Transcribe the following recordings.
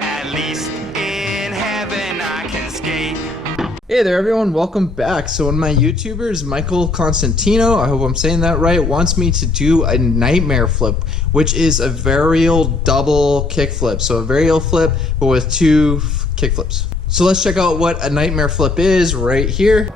At least in heaven I can skate. Hey there everyone, welcome back. So one of my YouTubers, Michael Constantino, I hope I'm saying that right, wants me to do a nightmare flip, which is a varial double kickflip. So a varial flip, but with two kickflips. So let's check out what a nightmare flip is right here.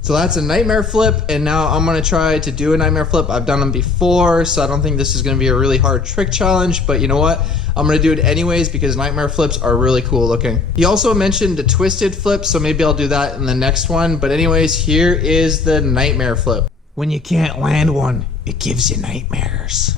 So that's a nightmare flip, and now I'm gonna try to do a nightmare flip. I've done them before, so I don't think this is gonna be a really hard trick challenge, but you know what? I'm gonna do it anyways because nightmare flips are really cool looking. He also mentioned a twisted flip, so maybe I'll do that in the next one. But anyways, here is the nightmare flip. When you can't land one, it gives you nightmares.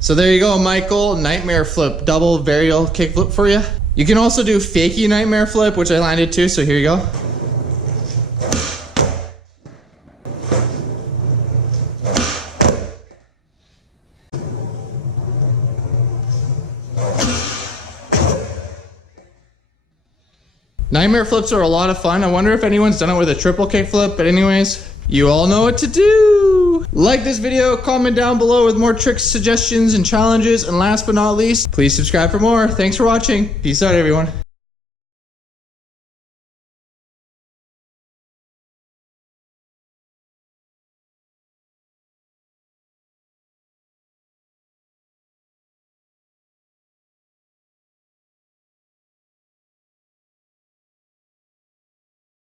So there you go, Michael, nightmare flip, double varial kickflip for you. You can also do fakey nightmare flip, which I landed too, so here you go. Nightmare flips are a lot of fun. I wonder if anyone's done it with a triple kickflip, but anyways, you all know what to do. Like this video, comment down below with more tricks, suggestions, and challenges, and last but not least, please subscribe for more. Thanks for watching. Peace out, everyone.